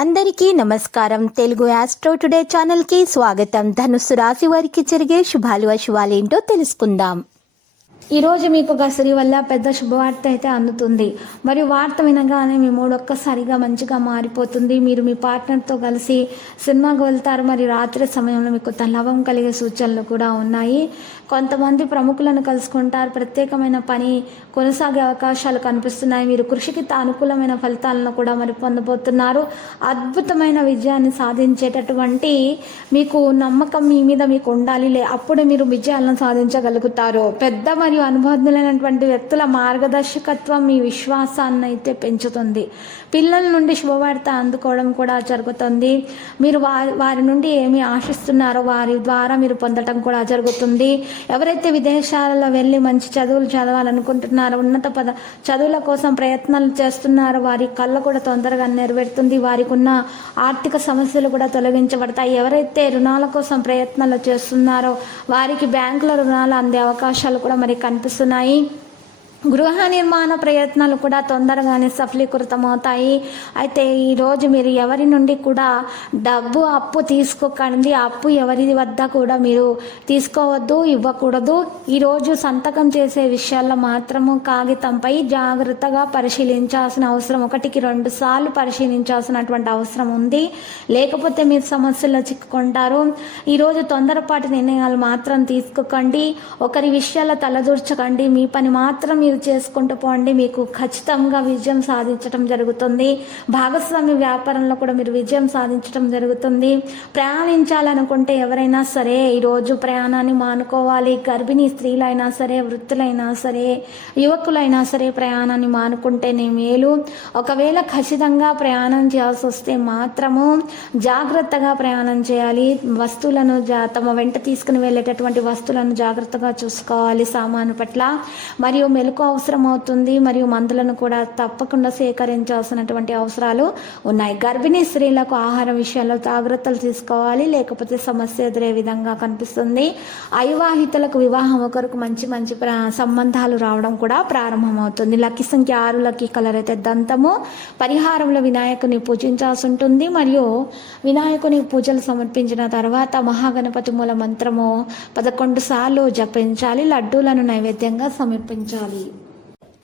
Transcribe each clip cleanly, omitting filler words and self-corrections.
అందరికీ నమస్కారం. Telugu astro today ఛానల్కి స్వాగతం. ధనుస్సు రాశి వారికి జరిగే శుభాలు అశుభాలేంటో తెలుసుకుందాం. ఈరోజు మీకు ఒక స్త్రీ వల్ల పెద్ద శుభవార్త అయితే అందుతుంది. మరియు వార్త వినగానే మీ మూడు ఒక్కసారిగా మంచిగా మారిపోతుంది. మీరు మీ పార్ట్నర్తో కలిసి సినిమాకు వెళ్తారు. మరి రాత్రి సమయంలో మీకు లాభం కలిగే సూచనలు కూడా ఉన్నాయి. కొంతమంది ప్రముఖులను కలుసుకుంటారు. ప్రత్యేకమైన పని కొనసాగే అవకాశాలు కనిపిస్తున్నాయి. మీరు కృషికి అనుకూలమైన ఫలితాలను కూడా మరి పొందబోతున్నారు. అద్భుతమైన విజయాన్ని సాధించేటటువంటి మీకు నమ్మకం మీ మీద మీకు ఉండాలి. అప్పుడే మీరు విజయాలను సాధించగలుగుతారు. పెద్ద మరియు అనుభవజ్ఞులైనటువంటి వ్యక్తుల మార్గదర్శకత్వం మీ విశ్వాసాన్ని అయితే పెంచుతుంది. పిల్లల నుండి శుభవార్త అందుకోవడం కూడా జరుగుతుంది. మీరు వారి నుండి ఏమి ఆశిస్తున్నారో వారి ద్వారా మీరు పొందడం కూడా జరుగుతుంది. ఎవరైతే విదేశాలలో వెళ్ళి మంచి చదువులు చదవాలనుకుంటున్నారో, ఉన్నత చదువుల కోసం ప్రయత్నాలు చేస్తున్నారో వారి కళ్ళ కూడా తొందరగా నెరవేరుతుంది. వారికి ఉన్న ఆర్థిక సమస్యలు కూడా తొలగించబడతాయి. ఎవరైతే రుణాల కోసం ప్రయత్నాలు చేస్తున్నారో వారికి బ్యాంకుల రుణాలు అందే అవకాశాలు కూడా మరి కనిపిస్తున్నాయి. గృహ నిర్మాణ ప్రయత్నాలు కూడా తొందరగానే సఫలీకృతమవుతాయి. అయితే ఈరోజు మీరు ఎవరి నుండి కూడా డబ్బు అప్పు తీసుకోకండి. అప్పు ఎవరి వద్ద కూడా మీరు తీసుకోవద్దు, ఇవ్వకూడదు. ఈరోజు సంతకం చేసే విషయాల్లో మాత్రము కాగితంపై జాగ్రత్తగా పరిశీలించాల్సిన అవసరం, 1-2 సార్లు పరిశీలించాల్సినటువంటి అవసరం ఉంది. లేకపోతే మీరు సమస్యల్లో చిక్కుకుంటారు. ఈరోజు తొందరపాటు నిర్ణయాలు మాత్రం తీసుకోకండి. ఒకరి విషయాల్లో తలదూర్చకండి. మీ పని మాత్రం మీరు చేసుకుంటూ పోండి. మీకు ఖచ్చితంగా విజయం సాధించడం జరుగుతుంది. భాగస్వామి వ్యాపారంలో కూడా మీరు విజయం సాధించడం జరుగుతుంది. ప్రయాణించాలనుకుంటే ఎవరైనా సరే ఈరోజు ప్రయాణాన్ని మానుకోవాలి. గర్భిణీ స్త్రీలైనా సరే, వృద్ధులైనా సరే, యువకులైనా సరే ప్రయాణాన్ని మానుకుంటేనే మేలు. ఒకవేళ ఖచ్చితంగా ప్రయాణం చేయాల్సి వస్తే మాత్రము జాగ్రత్తగా ప్రయాణం చేయాలి. వస్తువులను తమ వెంట తీసుకుని వెళ్ళేటటువంటి వస్తువులను జాగ్రత్తగా చూసుకోవాలి. సామాను పట్ల మరియు మెలకు అవసరం అవుతుంది. మరియు మందులను కూడా తప్పకుండా సేకరించాల్సినటువంటి అవసరాలు ఉన్నాయి. గర్భిణీ స్త్రీలకు ఆహార విషయాల్లో జాగ్రత్తలు తీసుకోవాలి, లేకపోతే సమస్య ఎదురే విధంగా కనిపిస్తుంది. అవివాహితులకు వివాహం ఒకరికి మంచి మంచి సంబంధాలు రావడం కూడా ప్రారంభమవుతుంది. లక్కీ సంఖ్య 6, లక్కీ కలర్ అయితే దంతము. పరిహారంలో వినాయకుని పూజించాల్సి ఉంటుంది. మరియు వినాయకుని పూజలు సమర్పించిన తర్వాత మహాగణపతి మూల మంత్రము 11 సార్లు జపించాలి. లడ్డూలను నైవేద్యంగా సమర్పించాలి.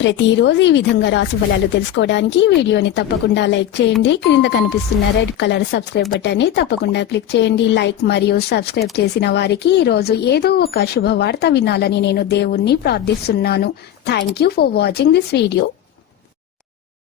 ప్రతిరోజు ఈ విధంగా రాశి ఫలాలు తెలుసుకోవడానికి వీడియోని తప్పకుండా లైక్ చేయండి. క్రింద కనిపిస్తున్న రెడ్ కలర్ సబ్స్క్రైబ్ బటన్ ని తప్పకుండా క్లిక్ చేయండి. లైక్ మరియు సబ్స్క్రైబ్ చేసిన వారికి ఈ రోజు ఏదో ఒక శుభవార్త వినాలని నేను దేవుణ్ణి ప్రార్థిస్తున్నాను. Thank you for watching this video.